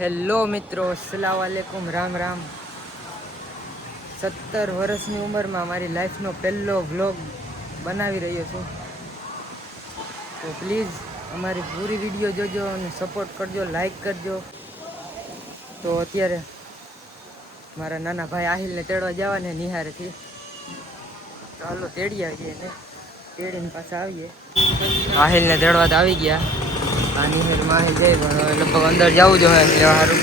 Hello મિત્રો, અસ્સલામ વાલેકુમ, રામ રામ. 17 વર્ષની ઉંમરમાં મારી લાઈફનો પહેલો વ્લોગ બનાવી રહ્યો છું. તો પ્લીઝ અમારી પૂરી વિડીયો જોજો અને સપોર્ટ કરજો, લાઈક કરજો. તો અત્યારે મારા નાના ભાઈ આહિલને તેડવા જવાને નિહારેથી. તો હાલો તેડી આવીએ ને તેડીને પાછા આવીએ. આહિલને તેડવા તો આવી ગયા. આ નિહારમાં આહિલ જાય પણ લગભગ અંદર જવું જોઈએ લેવા સારું.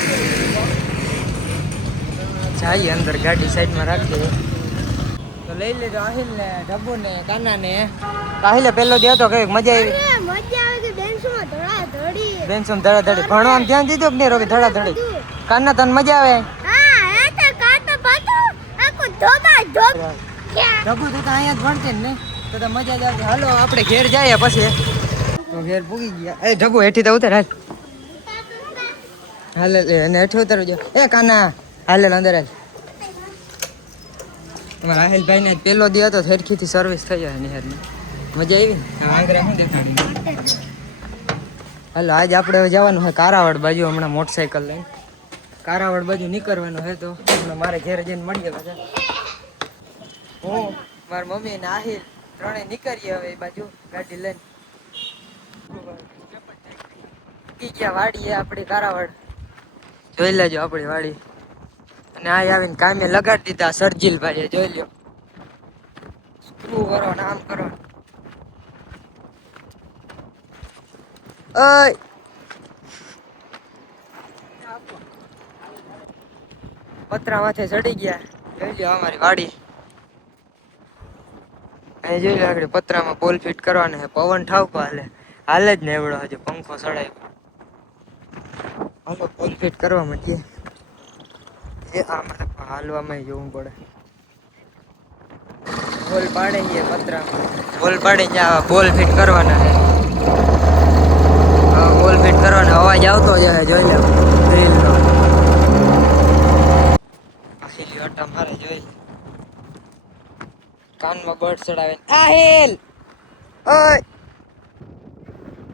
જઈએ અંદર, ગાડી સાઈડમાં રાખી દઈએ. તો લઈ લેજો આહિલને, ઢબુને, કાનાને. આહિલે પહેલો દે હતો કઈક મજા આવી. બેન્સમાં ધડાધડી ભણવામાં ધ્યાન દીધું કે નહીં રોકી? ધડાધડી. કાના તને મજા આવે? ઢબુ તું તો અહીંયા જ ભણતી ને, તો મજા જ આવતી. હાલો આપણે ઘેર જઈએ પછી. તો ઘેર પૂગી ગયા. એ ઢબુ હેઠી તો ઉતર. હાલે એને હેઠી ઉતરજો. એ કાના હાલે અંદર હાલ. તમારા આહિલભાઈ ને પેલો દી હતો હેરખીથી સર્વિસ થઈ જાય નિહારની. મજા આવી ને? આંગળા શું દેખાડી? હાલો આજ આપણે જવાનું હોય કારાવડ બાજુ. હમણાં મોટરસાઇકલ લઈને કારાવડ બાજુ નીકળવાનું હોય. તો મારે ઘેર જઈને મળીએ બધા. હું મારી મમ્મી ને આહિલ ત્રણેય નીકળીએ હવે એ બાજુ ગાડી લઈને. ગયા વાડી આપણી કારાવડ જોઈ લેજો આપણી વાડી. અને આ આવીને કામે લગાડી દીધા સરજીલભાઈ, જોઈ લ્યો. સ્ક્રૂ કરો ને આમ કરો. ઓય પતરા માથે ચડી ગયા. જોઈ લ્યો અમારી વાડી. અહીં જોઈ લો આગળ પતરામાં પોલ ફિટ કરવાના છે. પવન ઠાવકો હાલે જ ને એવડો હજુ પંખો ચડાવ્યો. હાલો પોલ ફિટ કરવા માંડીએ. એ આમાં હાલવામાં જોવું પડે. બોલ પાડે છે પતરામાં, બોલ પાડે છે. બોલ ફિટ કરવાના છે. બોલ ફિટ કરવાનો અવાજ આવતો જ હશે, જોઈ લો ડ્રીલનો. આખી આટા મારે જોઈ. કાનમાં બર્ડ ચડાવે. આહિલ ઓય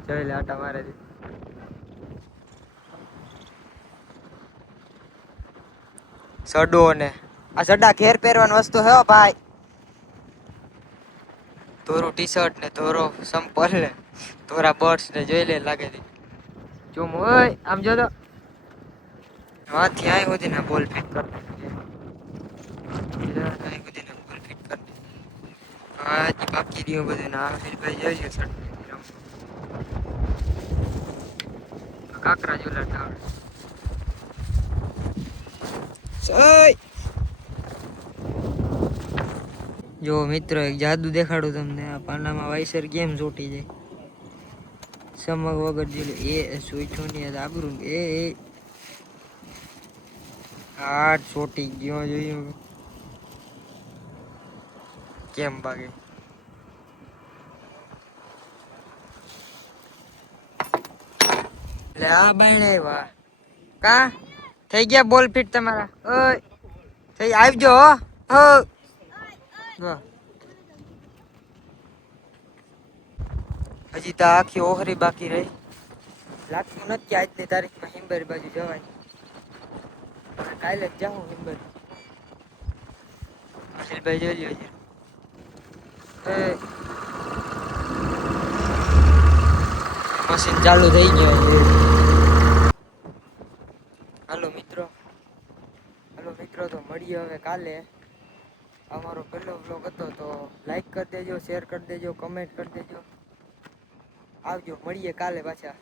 જોઈ લે આટા મારે. સડો ને આ સડા ઘેર પહેરવાની વસ્તુ હે ભાઈ. ધોરું ટી શર્ટ ને ધોરો સંપલ ને ધોરા બર્ડ્સ ને જોઈ લે લાગે છે. ચુમ ઓય આમ જો તો હાથી આય હોતી ને બોલ ફિટ કર. બોલ ફિટ કર. હા જી બાકી દીઓ બધું ના ફિર ભાઈ જોઈ છે. કાકરા જોલા ટાવર. જો મિત્રો એક જાદુ દેખાડું તમને. આ પાનામાં વાઇસર કેમ ચોટી જાય ચમક વગર. જોઈ એ સોઈઠું ની આબરું એ આ ચોટી ગયો. જોયું કેમ ભાગે. લે આ બાઈને આવ્યા કા થઈ ગયા બોલ ફિટ તમારા. ઓય થઈ આવજો હો. હજી તો આખી ઓહરી બાકી રહી. લાગતું નથી આજની તારીખમાં હિંબર બાજુ જવાની. કાલે જ જાઉં હિંબર. ભાઈ જોઈ લ્યો છે. મશીન ચાલુ થઈ ગયો. હાલો મિત્રો તો મળીએ હવે કાલે. અમારો પહેલો વ્લોગ હતો તો લાઈક કરી દેજો, શેર કરી દેજો, કમેન્ટ કરી દેજો. આવજો, મળીએ કાલે પાછા.